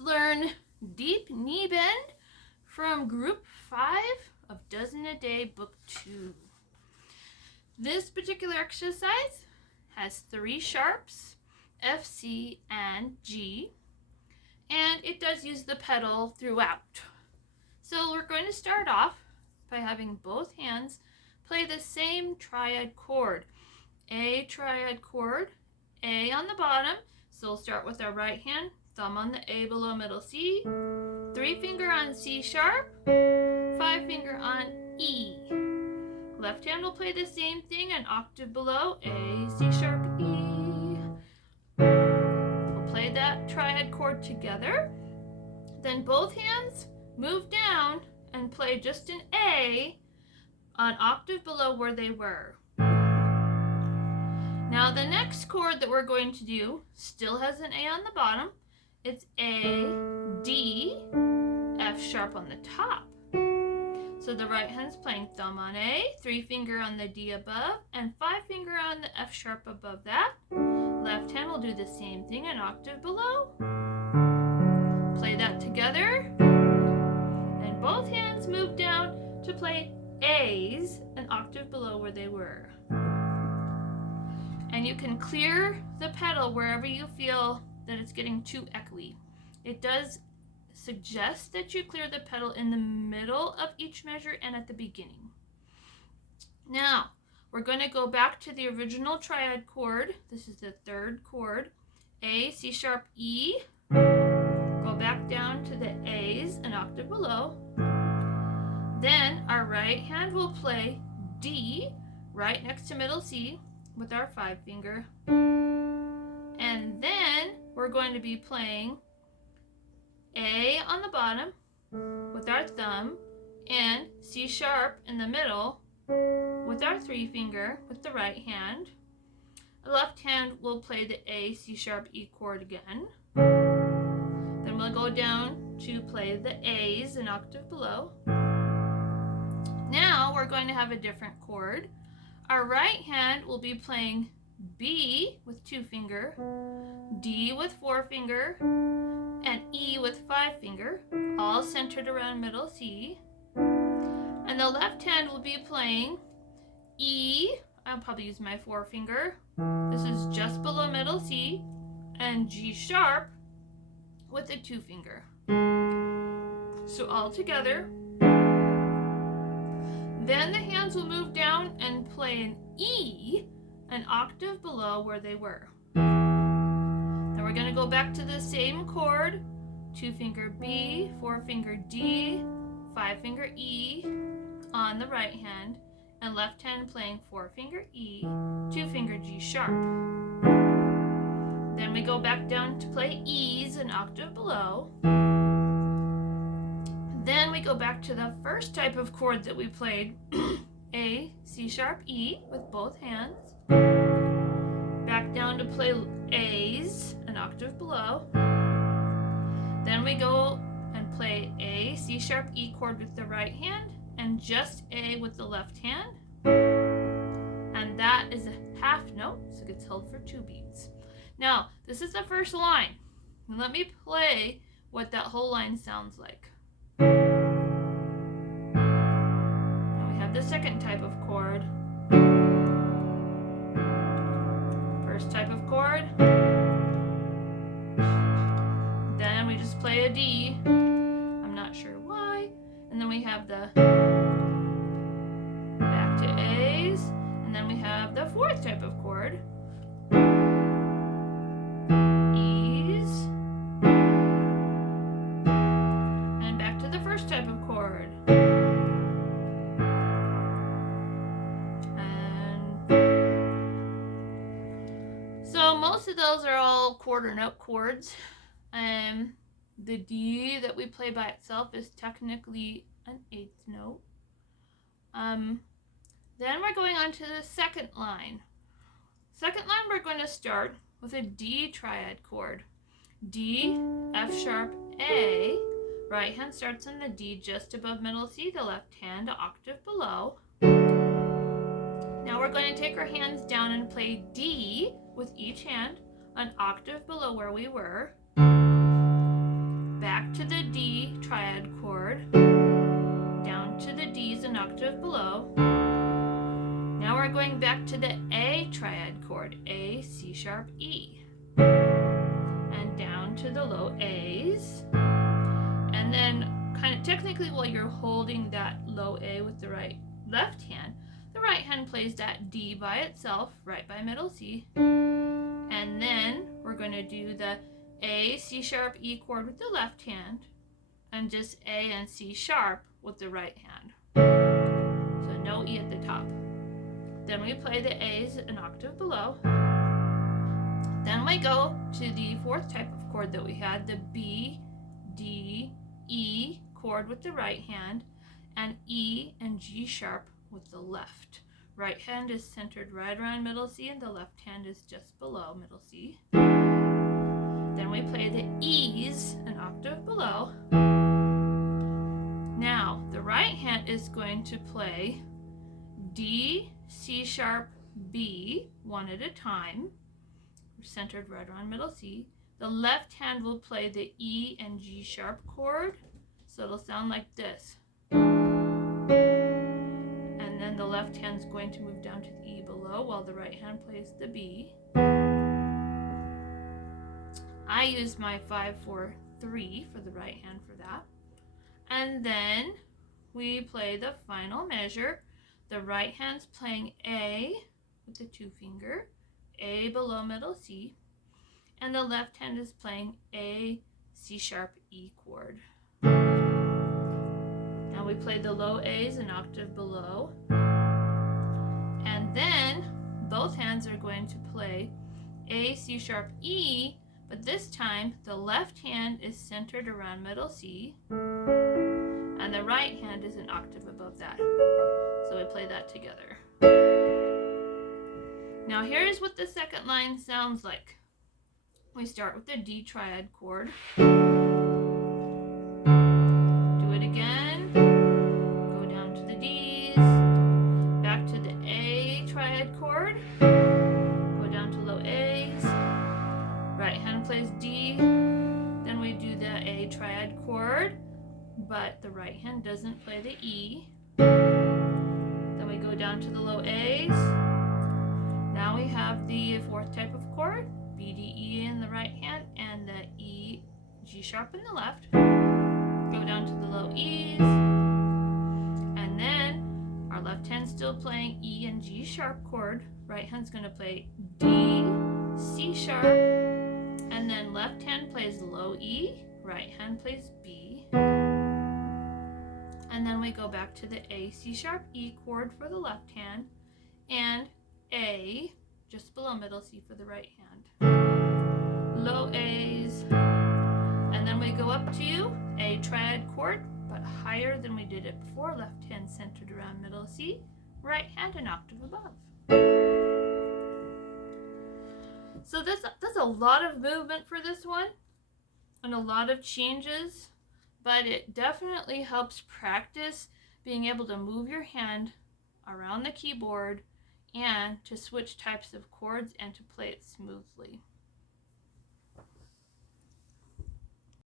learn Deep Knee Bend from Group 5 of Dozen a Day, Book 2. This particular exercise has 3 sharps, F, C, and G, and it does use the pedal throughout. So we're going to start off by having both hands play the same triad chord. A triad chord, A on the bottom, so we'll start with our right hand, thumb on the A below middle C, 3 finger on C sharp, 5 finger on E. Left hand will play the same thing, an octave below, A, C sharp, E. We'll play that triad chord together. Then both hands move down and play just an A, an octave below where they were. Now the next chord that we're going to do still has an A on the bottom. It's A, D, F sharp on the top. So the right hand's playing thumb on A, 3 finger on the D above, and 5 finger on the F sharp above that. Left hand will do the same thing, an octave below. Play that together. And both hands move down to play A's, an octave below where they were. And you can clear the pedal wherever you feel that it's getting too echoey. It does suggest that you clear the pedal in the middle of each measure and at the beginning. Now, we're going to go back to the original triad chord. This is the third chord. A, C sharp, E. Go back down to the A's, an octave below. Then our right hand will play D right next to middle C with our 5 finger. And then we're going to be playing A on the bottom with our thumb and C sharp in the middle with our 3 finger with the right hand. The left hand will play the A, C sharp, E chord again. Then we'll go down to play the A's an octave below. Now we're going to have a different chord. Our right hand will be playing B with 2 finger, D with 4 finger, and E with 5 finger, all centered around middle C. And the left hand will be playing E, I'll probably use my 4 finger, this is just below middle C, and G sharp with a 2 finger. So all together. Then the hands will move down and play an E, an octave below where they were. Then we're going to go back to the same chord, 2 finger B, 4 finger D, 5 finger E on the right hand, and left hand playing 4 finger E, 2 finger G sharp. Then we go back down to play E's an octave below. Then we go back to the first type of chord that we played, A, C sharp, E with both hands. Back down to play A's an octave below. Then we go and play A, C sharp, E chord with the right hand and just A with the left hand. And that is a half note, so it gets held for 2 beats. Now, this is the first line. Let me play what that whole line sounds like. The second type of chord. First type of chord. Then we just play a D. I'm not sure why. And then we have the back to A's. And then we have the fourth type of chord. E's. And back to the first type of chord. Most of those are all quarter note chords. The D that we play by itself is technically an 8th note. Then we're going on to the second line. Second line we're going to start with a D triad chord. D, F sharp, A. Right hand starts on the D just above middle C, the left hand an octave below. Now we're going to take our hands down and play D with each hand, an octave below where we were. back to the D triad chord, down to the D's an octave below. Now we're going back to the A triad chord, A, C sharp, E, and down to the low A's. And then kind of technically while you're holding that low A with the left hand, the right hand plays that D by itself, right by middle C. And then we're going to do the A, C sharp, E chord with the left hand, and just A and C sharp with the right hand. So no E at the top. Then we play the A's an octave below. Then we go to the fourth type of chord that we had, the B, D, E chord with the right hand, and E and G sharp with the left. Right hand is centered right around middle C, and the left hand is just below middle C. Then we play the E's an octave below. Now, the right hand is going to play D, C sharp, B, one at a time, centered right around middle C. The left hand will play the E and G sharp chord, so it'll sound like this. And then the left hand's going to move down to the E below while the right hand plays the B. I use my 5-4-3 for the right hand for that. And then we play the final measure. The right hand's playing A with the 2 finger, A below middle C, and the left hand is playing A, C sharp, E chord. Now we play the low A's an octave below, and then both hands are going to play A, C sharp, E, but this time the left hand is centered around middle C, and the right hand is an octave above that. So we play that together. Now here's what the second line sounds like. We start with the D triad chord. Do it again. Go down to the D's. Back to the A triad chord. Go down to low A's. Right hand plays D. Then we do the A triad chord, but the right hand doesn't play the E. Then we go down to the low A's. Now we have the fourth type of chord, B, D, E in the right hand and the E, G sharp in the left. Go down to the low E's. And then our left hand's still playing E and G sharp chord. Right hand's going to play D, C sharp. And then left hand plays low E, right hand plays B. And then we go back to the A, C sharp, E chord for the left hand, and A just below middle C for the right hand. Low A's, and then we go up to A triad chord, but higher than we did it before. Left hand centered around middle C, right hand an octave above. So that's a lot of movement for this one, and a lot of changes, but it definitely helps practice being able to move your hand around the keyboard and to switch types of chords and to play it smoothly.